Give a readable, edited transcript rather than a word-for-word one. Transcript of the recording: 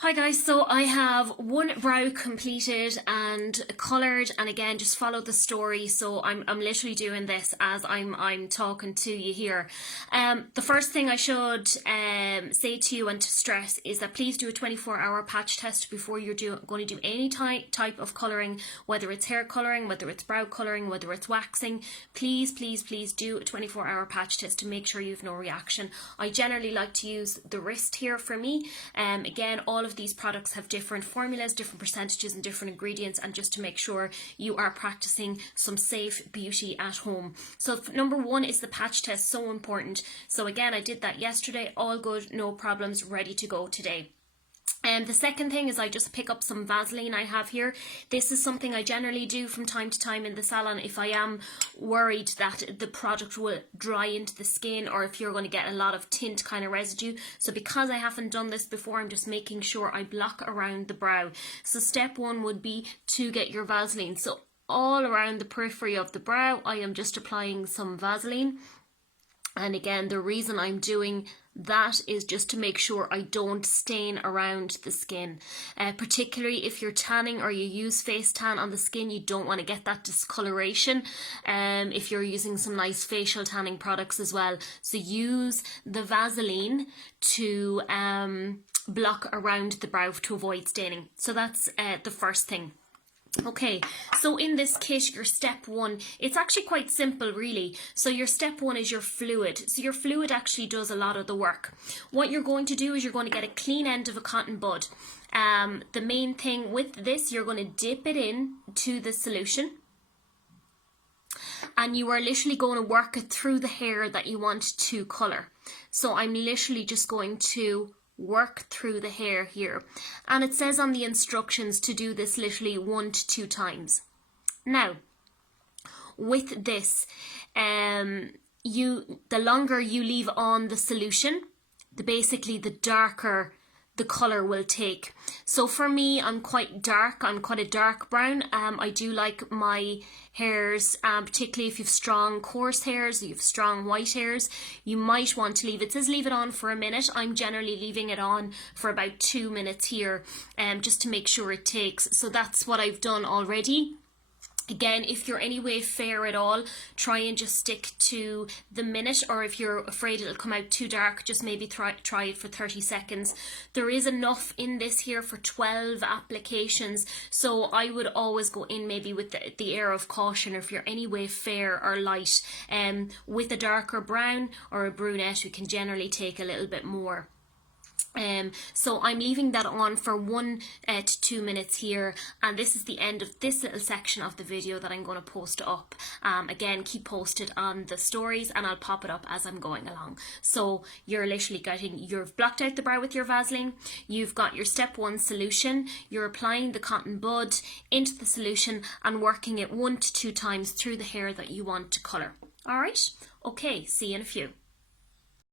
Hi guys, so I have one brow completed and coloured, and again just follow the story. So I'm literally doing this as I'm talking to you here. The first thing I should say to you and to stress is that please do a 24-hour patch test before you're going to do any type of colouring, whether it's hair colouring, whether it's brow colouring, whether it's waxing. Please do a 24-hour patch test to make sure you've no reaction. I generally like to use the wrist here for me. Again, all of these products have different formulas, different percentages and different ingredients, and just to make sure you are practicing some safe beauty at home. So number one is the patch test, so important. So again, I did that yesterday, all good, no problems, ready to go today. And the second thing is I just pick up some Vaseline I have here. This is something I generally do from time to time in the salon if I am worried that the product will dry into the skin, or if you're going to get a lot of tint kind of residue. So because I haven't done this before, I'm just making sure I block around the brow. So step one would be to get your Vaseline. So all around the periphery of the brow, I am just applying some Vaseline. And again, the reason I'm doing that is just to make sure I don't stain around the skin. Particularly if you're tanning or you use face tan on the skin, you don't want to get that discoloration. If you're using some nice facial tanning products as well. So use the Vaseline to block around the brow to avoid staining. So that's the first thing. Okay, so in this kit, your step one, it's actually quite simple really. So your step one is your fluid. So your fluid actually does a lot of the work. What you're going to do is you're going to get a clean end of a cotton bud. The main thing with this, you're going to dip it in to the solution. And you are literally going to work it through the hair that you want to colour. So I'm literally just going to work through the hair here, and it says on the instructions to do this literally 1 to 2 times. Now with this, the longer you leave on the solution, the darker the colour will take. So for me, I'm quite dark, I'm quite a dark brown. I do like my hairs, particularly if you've strong coarse hairs, you've strong white hairs, you might want to leave it. It says leave it on for a minute. I'm generally leaving it on for about 2 minutes here, just to make sure it takes. So that's what I've done already. Again, if you're anyway fair at all, try and just stick to the minute, or if you're afraid it'll come out too dark, just maybe try it for 30 seconds. There is enough in this here for 12 applications, so I would always go in maybe with the air of caution. If you're anyway fair or light, with a darker brown or a brunette, who can generally take a little bit more. So I'm leaving that on for 1 to 2 minutes here, and this is the end of this little section of the video that I'm going to post up. Again, keep posted on the stories and I'll pop it up as I'm going along. So you're literally you've blocked out the brow with your Vaseline, you've got your step 1 solution, you're applying the cotton bud into the solution and working it 1 to 2 times through the hair that you want to colour. Alright, okay, see you in a few.